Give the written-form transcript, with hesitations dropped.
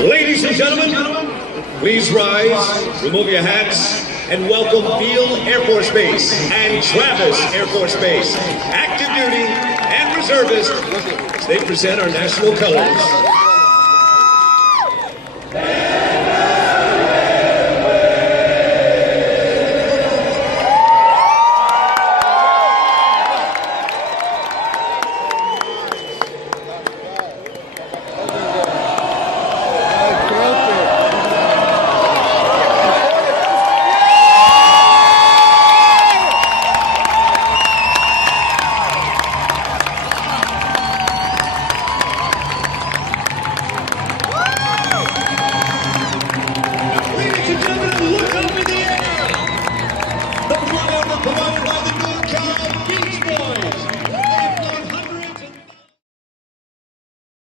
Ladies and gentlemen, please rise, remove your hats, and welcome Beale Air Force Base and Travis Air Force Base, active duty and reservists, as they present our national colors.